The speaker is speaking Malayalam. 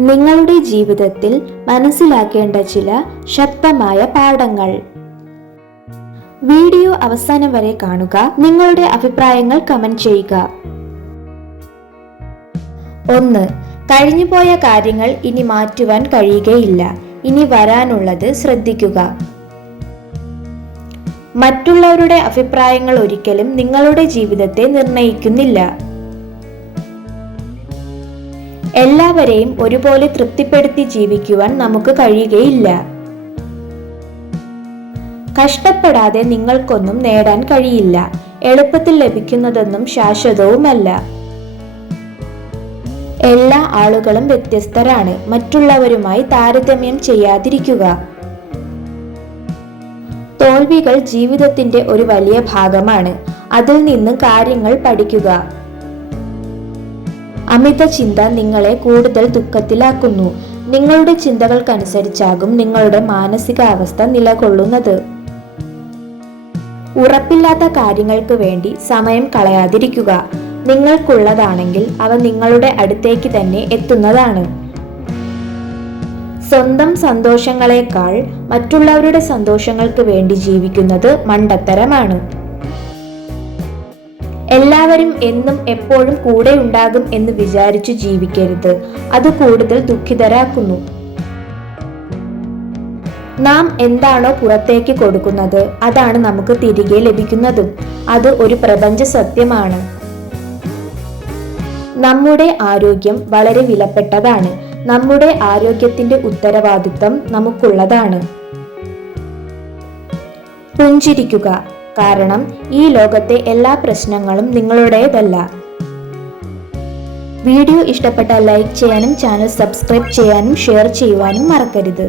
നിങ്ങളുടെ ജീവിതത്തിൽ മനസ്സിലാക്കേണ്ട ചില ശക്തമായ പാഠങ്ങൾ. വീഡിയോ അവസാനം വരെ കാണുക. നിങ്ങളുടെ അഭിപ്രായങ്ങൾ കമന്റ് ചെയ്യുക. ഒന്ന് കഴിഞ്ഞുപോയ കാര്യങ്ങൾ ഇനി മാറ്റുവാൻ കഴിയുകയില്ല. ഇനി വരാനുള്ളത് ശ്രദ്ധിക്കുക. മറ്റുള്ളവരുടെ അഭിപ്രായങ്ങൾ ഒരിക്കലും നിങ്ങളുടെ ജീവിതത്തെ നിർണയിക്കുന്നില്ല. എല്ലാവരെയും ഒരുപോലെ തൃപ്തിപ്പെടുത്തി ജീവിക്കുവാൻ നമുക്ക് കഴിയുകയില്ല. കഷ്ടപ്പെടാതെ നിങ്ങൾക്കൊന്നും നേടാൻ കഴിയില്ല. എളുപ്പത്തിൽ ലഭിക്കുന്നതൊന്നും ശാശ്വതവുമല്ല. എല്ലാ ആളുകളും വ്യത്യസ്തരാണ്. മറ്റുള്ളവരുമായി താരതമ്യം ചെയ്യാതിരിക്കുക. തോൽവികൾ ജീവിതത്തിന്റെ ഒരു വലിയ ഭാഗമാണ്. അതിൽ നിന്ന് കാര്യങ്ങൾ പഠിക്കുക. അമിത ചിന്ത നിങ്ങളെ കൂടുതൽ ദുഃഖത്തിലാക്കുന്നു. നിങ്ങളുടെ ചിന്തകൾക്കനുസരിച്ചാകും നിങ്ങളുടെ മാനസികാവസ്ഥ നിലകൊള്ളുന്നത്. ഉറപ്പില്ലാത്ത കാര്യങ്ങൾക്ക് വേണ്ടി സമയം കളയാതിരിക്കുക. നിങ്ങൾക്കുള്ളതാണെങ്കിൽ അവ നിങ്ങളുടെ അടുത്തേക്ക് തന്നെ എത്തുന്നതാണ്. സ്വന്തം സന്തോഷങ്ങളെക്കാൾ മറ്റുള്ളവരുടെ സന്തോഷങ്ങൾക്ക് വേണ്ടി ജീവിക്കുന്നത് മണ്ടത്തരമാണ്. എല്ലാവരും എന്നും എപ്പോഴും കൂടെ ഉണ്ടാകും എന്ന് വിചാരിച്ചു ജീവിക്കരുത്. അത് കൂടുതൽ ദുഃഖിതരാക്കുന്നു. നാം എന്താണോ പുറത്തേക്ക് കൊടുക്കുന്നത് അതാണ് നമുക്ക് തിരികെ ലഭിക്കുന്നതും. അത് ഒരു പ്രപഞ്ച സത്യമാണ്. നമ്മുടെ ആരോഗ്യം വളരെ വിലപ്പെട്ടതാണ്. നമ്മുടെ ആരോഗ്യത്തിന്റെ ഉത്തരവാദിത്തം നമുക്കുള്ളതാണ്. പുഞ്ചിരിക്കുക. കാരണം ഈ ലോകത്തെ എല്ലാ പ്രശ്നങ്ങളും നിങ്ങളുടേതല്ല. വീഡിയോ ഇഷ്ടപ്പെട്ട ലൈക്ക് ചെയ്യാനും ചാനൽ സബ്സ്ക്രൈബ് ചെയ്യാനും ഷെയർ ചെയ്യുവാനും മറക്കരുത്.